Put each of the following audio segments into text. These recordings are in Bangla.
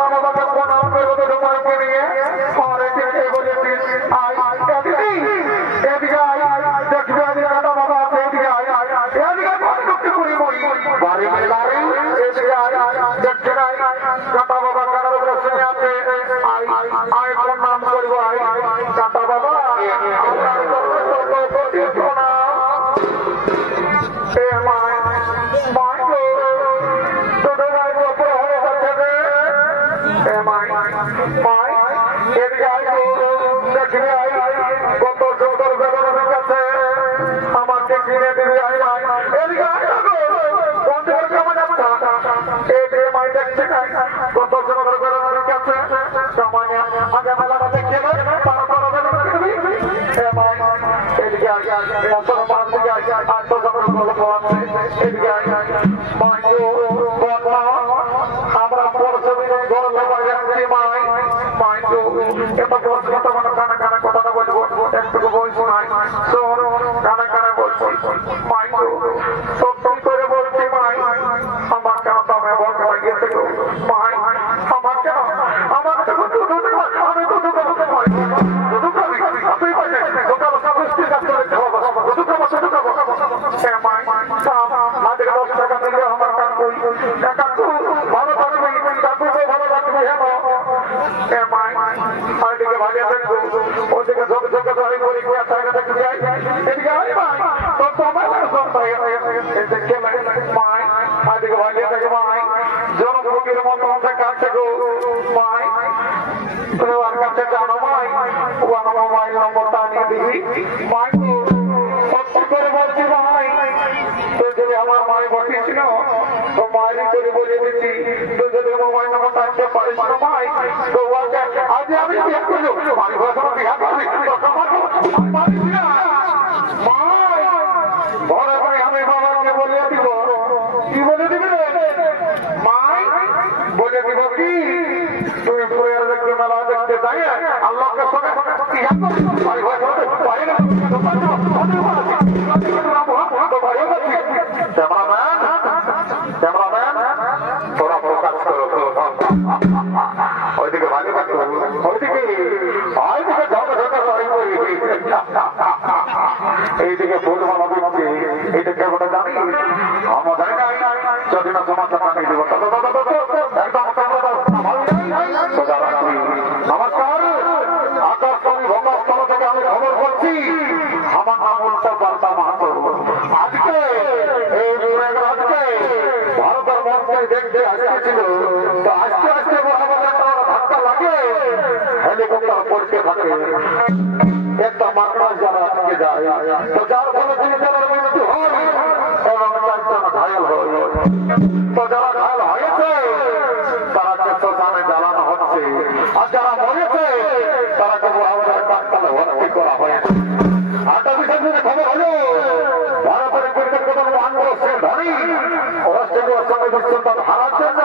বাবাকে প্রণাম করবো তো তোমাকে নিয়ে আর এদিকে বলেছিস এদিকে দেখবি বাবা এদিকে এদিকে করি বই বাড়ি বাড়ি এদিকে দেখছে নাই কাটা বাবা কাটার প্রশ্নে আছে আয় প্রণাম করবো কাটা বাবা আমাকে কিনে দিবি কত কাছে আগে মেলাটা দেখে আমরা পরশদিনে ঘর যাচ্ছি এত কানা কানা কথাটা বলবো একটু বলছি কানা কানা বলছি সত্যি করে বলছি আমার কেন তবে বলতে লাগিয়েছে আমার কেন আমার ভালো থাকবি ভালো থাকবি ওইদিকে ভালো থাকবো ওইদিকে ঝোঁকে ঝোঁকে ধরে করে দেখতে যাই এদিকে তোর তো আমার দেখে মাই ওইদিকে ভালো থাকে মাই জনপ্রকৃতির মতো কাছে গো মাই তোমার কাছে জানো মাই ওয়ান মোবাইল নম্বরটা নিয়ে দিবি মাই সত্যি করে বলছি ভাই তো যদি আমার মায়ের বসেছিল তো মায়েরই করে বলে দিচ্ছি তো যদি মোবাইল নম্বরটা আনতে পারিস না ভাই তো আজ আমি বিয়ে করবো বাড়ি ঘর বিয়ে করবি ঘরে ঘরে আমি বাবাকে বলে দিব কি বলে দিবি মাই বলে দিব কি তুমি পুরের দেখতে মেলা দেখতে যাই আল্লাহকে সঙ্গে বাড়ি ঘর বাড়ি না তোরা প্রকাশ করো ওইদিকে ভালো থাকতো ওইদিকে এইদিকে ফুল মালা দিচ্ছে এইদিকে গোটা জানি আমাদের যদি না সমাচার পাঠিয়ে দেবো নমস্কার আকাশবাণী ভঙ্গস্থল থেকে আমি খবর করছি আমার নাম উল্টা পাল্টা মাহাতো আজকে এই ভারতের মঞ্চে দেখতে আসতেছিল তো আস্তে আস্তে ধাক্কা লাগে হেলিকপ্টার পড়তে থাকে একটা মাকড়াস যারা আটকে যায় তো যার ফলে তিনজনের মৃত্যু হয় এবং চারজন ঘায়াল হয় তো যারা ঘায়াল হয়েছে তারাকে শ্মশানে জ্বালানো হচ্ছে আর যারা মরেছে তারাকে বরাবরের কাকতালে ভর্তি করা হয়েছে আটটা বিশেষ খবর হলো ভারতের ক্রিকেট কোন বাংলাদেশের ধনী অস্ট্রেলিয়ার সঙ্গে বিশ্বকাপ হারার জন্য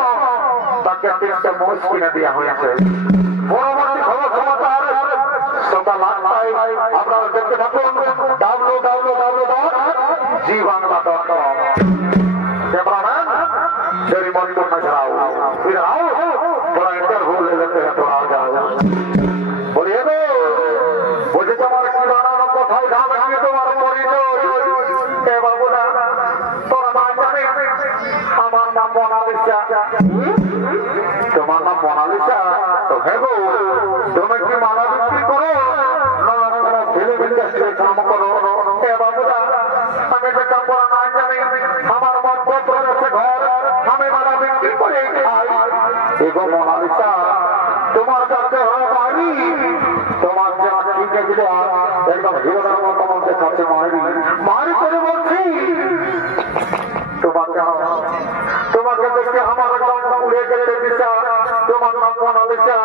তাকে 3টে মোষ কিনে দেওয়া হয়েছে পরবর্তী খবর সমাচার সকাল 8টায় আপনারা দেখতে থাকুন www.zbangla.com कैमरामैन तेरी मन को नजर आओ इधर आओ थोड़ा इंटरव्यू ले लेते हैं थोड़ा आ जाओ बोलिए तो मुझे तुम्हारे किराना कोठाय ধান লাগিয়ে তোমার পরিচয় এ বাবুরা তোরা নাম জানে আমার নাম মোনালিসা তোমার নাম মোনালিসা তো হ্যাঁ গো তুমি কি মালা বিক্রি করো না না ফিল্ম ইন্ডাস্ট্রিতে কাম করো এ বাবুরা আমি বেটা পড়া না জানি আমার মত পত্র আছে ঘর আমি মালা বিক্রি করে খাই এগো মোনালিসা তোমার কাছে বাড়ি তোমার যা ঠিক আছে একদম হিরোর মতো মধ্যে কাছে মারি করে বলছি তোমাকে দেখে আমার উড়ে গেছে দিশা তোমার নাম মোনালিসা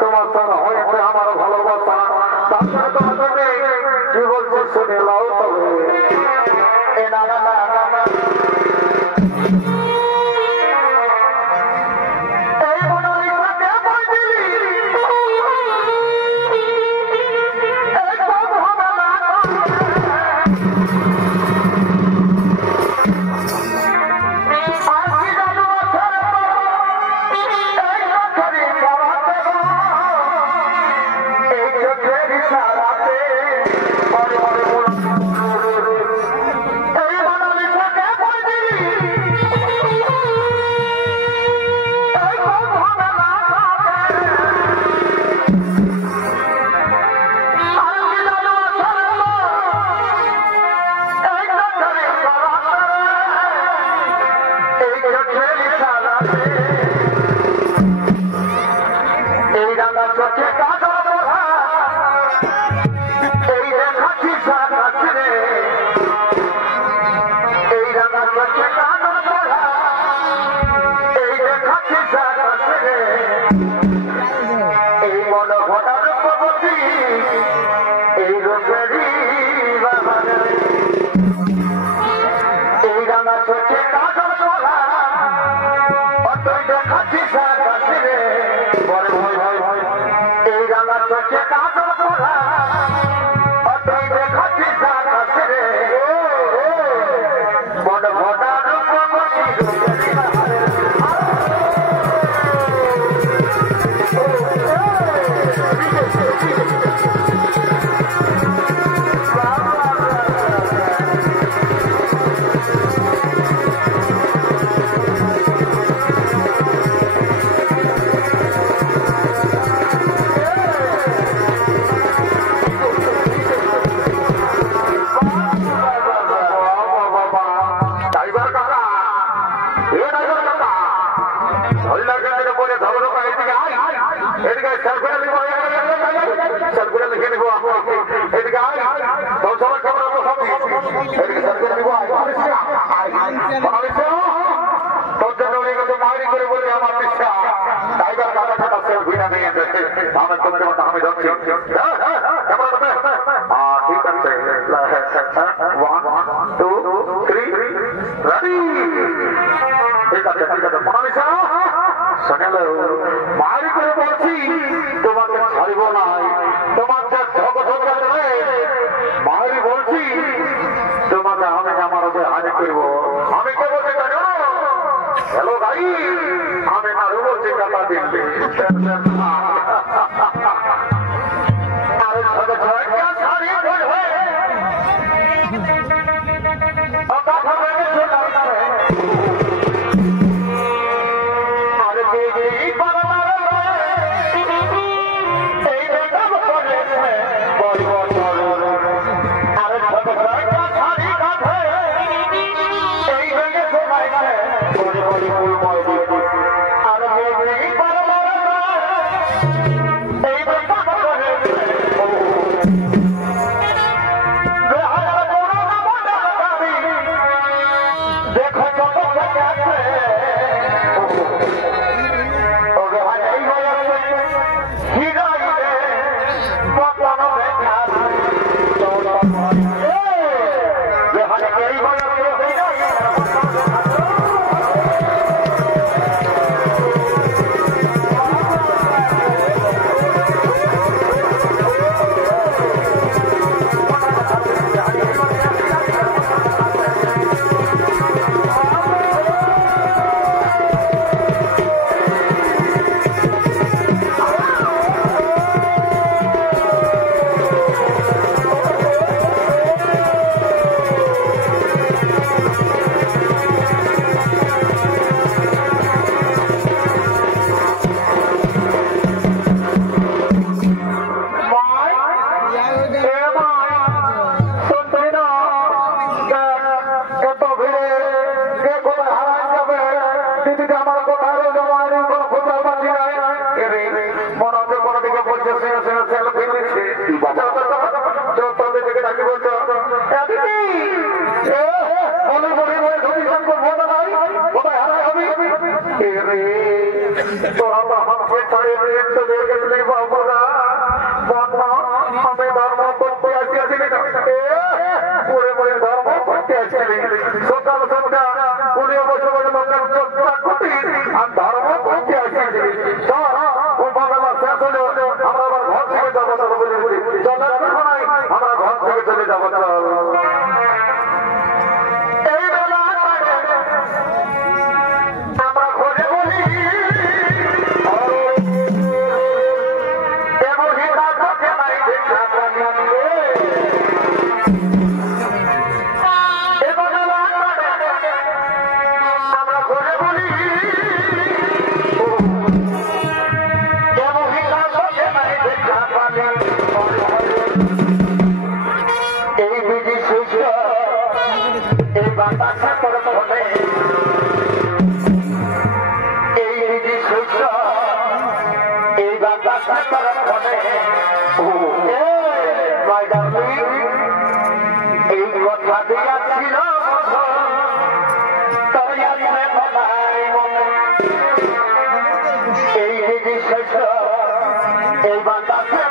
তোমার সঙ্গে হয়েছে আমার ভালোবাসা তারপরে তোমাকে কি বলছো শুনে লাও তবে রাঙা চোখে কাজল পরা এই দেখাচ্ছি সারাকাশ রে এই রাঙা চোখে কাজল পরা এই দেখাচ্ছি সারাকাশ রে এই মন ভরা রূপবতী এই রূপেরই বাহারে এই রাঙা চোখে কাজল পরা অতই দেখাচ্ছি সারাকাশ রে বলে ভয় ভয় ভয় এই রাঙা চোখে কাজল পরা অতই দেখাচ্ছি সারাকাশ রে মন ভরা রূপবতী রূপেরই বাহারে মারি করে বলছি তোমাকে ছাড়িব না তোমার মারি বলছি তোমাকে আমি আমার হানি করব আমি কে বলছি জানো হ্যালো ভাই আমি না বলছি কথা দিন বাতাসে তারা বলে মাই ডার্লিং এই কথা দিয়াছিল তাই আছে বাবাই মনে এই শেষ এই বাতাসে